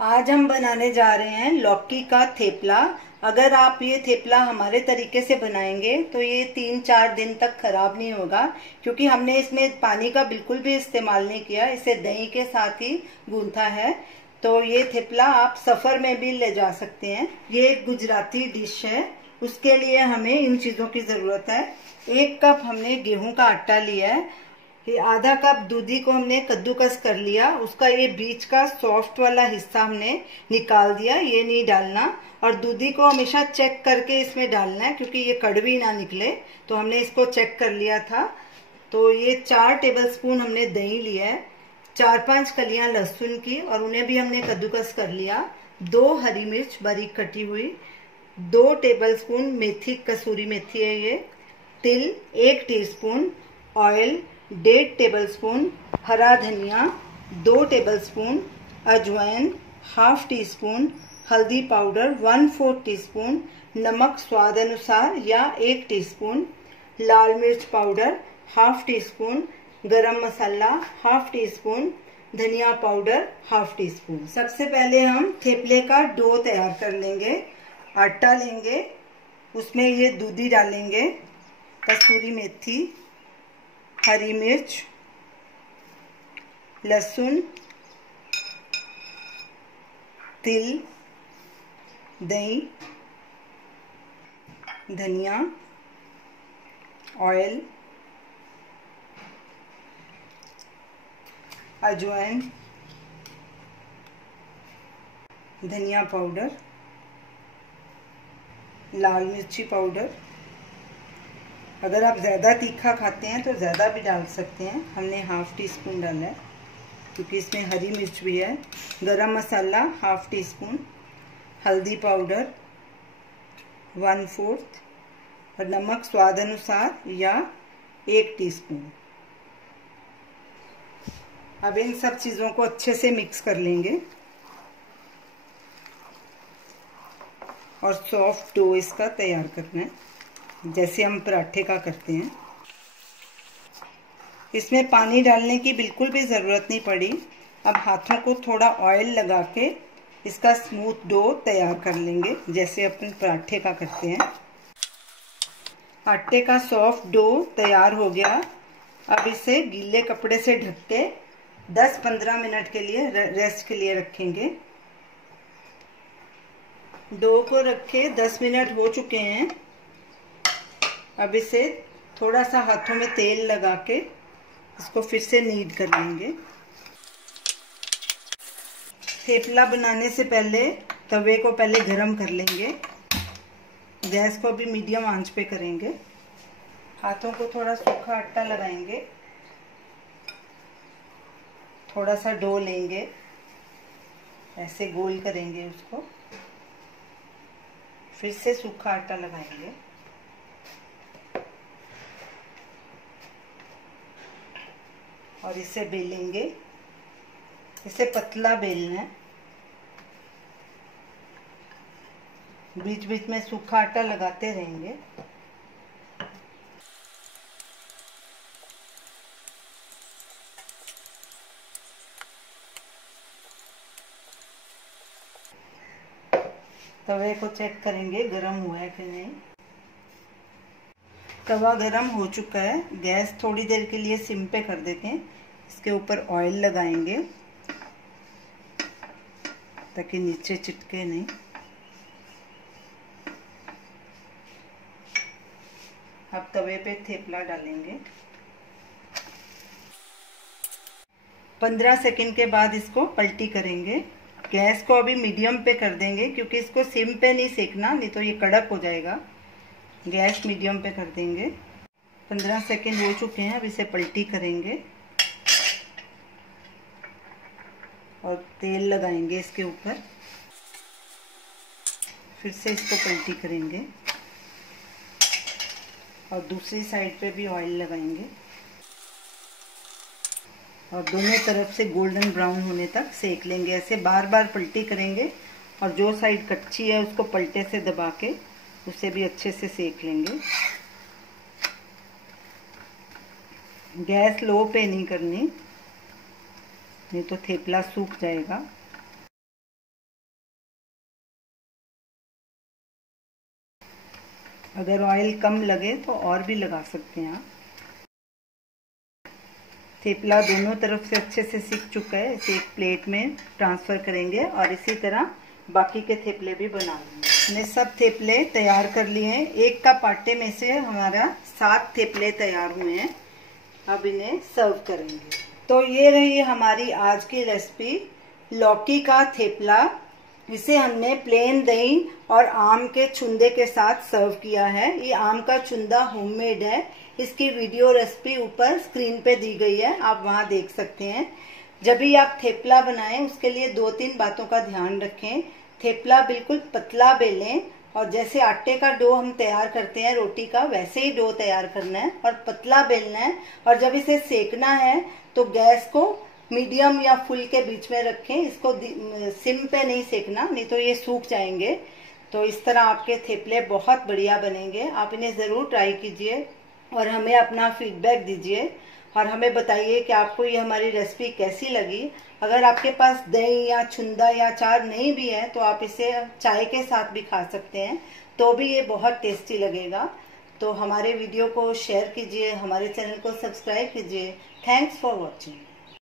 आज हम बनाने जा रहे हैं लौकी का थेपला। अगर आप ये थेपला हमारे तरीके से बनाएंगे तो ये 3-4 दिन तक खराब नहीं होगा, क्योंकि हमने इसमें पानी का बिल्कुल भी इस्तेमाल नहीं किया। इसे दही के साथ ही गूंथा है। तो ये थेपला आप सफर में भी ले जा सकते हैं। ये एक गुजराती डिश है। उसके लिए हमें इन चीजों की जरूरत है। 1 कप हमने गेहूं का आटा लिया है। ये आधा कप दूधी को हमने कद्दूकस कर लिया। उसका ये बीच का सॉफ्ट वाला हिस्सा हमने निकाल दिया, ये नहीं डालना। और दूधी को हमेशा चेक करके इसमें डालना है, क्योंकि ये कड़वी ना निकले। तो हमने इसको चेक कर लिया था। तो ये 4 टेबलस्पून हमने दही लिया है, 4-5 कलियां लहसुन की, और उन्हें भी हमने कद्दूकस कर लिया। 2 हरी मिर्च बारीक कटी हुई, 2 टेबलस्पून मेथी, कसूरी मेथी है ये, तिल 1 टीस्पून, ऑयल 1.5 टेबलस्पून, हरा धनिया 2 टेबलस्पून, अजवाइन 1/2 टीस्पून, हल्दी पाउडर 1/4 टीस्पून, नमक स्वाद अनुसार या 1 टीस्पून, लाल मिर्च पाउडर 1/2 टीस्पून, गरम मसाला 1/2 टीस्पून, धनिया पाउडर 1/2 टीस्पून। सबसे पहले हम थेपले का डो तैयार कर लेंगे। आटा लेंगे, उसमें ये दूधी डालेंगे, कसूरी मेथी, हरी मिर्च, लहसुन, तिल, दही, धनिया, ऑयल, अजवाइन, धनिया पाउडर, लाल मिर्ची पाउडर। अगर आप ज़्यादा तीखा खाते हैं तो ज़्यादा भी डाल सकते हैं। हमने 1/2 टीस्पून डाला है, क्योंकि इसमें हरी मिर्च भी है। गरम मसाला 1/2 टीस्पून, हल्दी पाउडर 1/4, और नमक स्वाद अनुसार या 1 टीस्पून। अब इन सब चीज़ों को अच्छे से मिक्स कर लेंगे और सॉफ्ट डो इसका तैयार करना है, जैसे हम पराठे का करते हैं। इसमें पानी डालने की बिल्कुल भी ज़रूरत नहीं पड़ी। अब हाथों को थोड़ा ऑयल लगा के इसका स्मूथ डो तैयार कर लेंगे, जैसे अपन पराठे का करते हैं। आटे का सॉफ्ट डो तैयार हो गया। अब इसे गीले कपड़े से ढक के 10-15 मिनट के लिए रेस्ट के लिए रखेंगे। डो को रखे 10 मिनट हो चुके हैं। अब इसे थोड़ा सा हाथों में तेल लगा के इसको फिर से नीड कर लेंगे। थेपला बनाने से पहले तवे को पहले गरम कर लेंगे। गैस को भी मीडियम आंच पे करेंगे। हाथों को थोड़ा सूखा आटा लगाएंगे, थोड़ा सा डो लेंगे, ऐसे गोल करेंगे उसको, फिर से सूखा आटा लगाएंगे। और इसे बेलेंगे। इसे पतला बेलना है। बीच बीच में सूखा आटा लगाते रहेंगे। तवे को चेक करेंगे गरम हुआ है कि नहीं। तवा गरम हो चुका है। गैस थोड़ी देर के लिए सिम पे कर देते हैं। इसके ऊपर ऑयल लगाएंगे ताकि नीचे चिटके नहीं। अब तवे पे थेपला डालेंगे। 15 सेकंड के बाद इसको पलटी करेंगे। गैस को अभी मीडियम पे कर देंगे, क्योंकि इसको सिम पे नहीं सेकना, नहीं तो ये कड़क हो जाएगा। गैस मीडियम पे कर देंगे। 15 सेकंड हो चुके हैं। अब इसे पलटी करेंगे और तेल लगाएंगे इसके ऊपर। फिर से इसको पलटी करेंगे और दूसरी साइड पे भी ऑयल लगाएंगे और दोनों तरफ से गोल्डन ब्राउन होने तक सेक लेंगे। ऐसे बार बार पलटी करेंगे और जो साइड कच्ची है उसको पलटे से दबा के उसे भी अच्छे से सेक लेंगे। गैस लो पे नहीं करनी, नहीं तो थेपला सूख जाएगा। अगर ऑयल कम लगे तो और भी लगा सकते हैं आप। थेपला दोनों तरफ से अच्छे से सिक चुका है। इसे एक प्लेट में ट्रांसफ़र करेंगे और इसी तरह बाकी के थेपले भी बना लेंगे। हमने सब थेपले तैयार कर लिए हैं। एक कप आटे में से हमारा 7 थेपले तैयार हुए हैं। अब इन्हें सर्व करेंगे। तो ये रही हमारी आज की रेसिपी, लौकी का थेपला। इसे हमने प्लेन दही और आम के चुंदे के साथ सर्व किया है। ये आम का चुंदा होममेड है। इसकी वीडियो रेसिपी ऊपर स्क्रीन पे दी गई है, आप वहां देख सकते हैं। जब भी आप थेपला बनाएं उसके लिए 2-3 बातों का ध्यान रखें। थेपला बिल्कुल पतला बेलें और जैसे आटे का डो हम तैयार करते हैं रोटी का, वैसे ही डो तैयार करना है और पतला बेलना है। और जब इसे सेकना है तो गैस को मीडियम या फुल के बीच में रखें। इसको सिम पे नहीं सेकना, नहीं तो ये सूख जाएंगे। तो इस तरह आपके थेपले बहुत बढ़िया बनेंगे। आप इन्हें ज़रूर ट्राई कीजिए और हमें अपना फीडबैक दीजिए और हमें बताइए कि आपको ये हमारी रेसिपी कैसी लगी। अगर आपके पास दही या चुंदा या अचार नहीं भी है तो आप इसे चाय के साथ भी खा सकते हैं, तो भी ये बहुत टेस्टी लगेगा। तो हमारे वीडियो को शेयर कीजिए, हमारे चैनल को सब्सक्राइब कीजिए। Thanks for watching.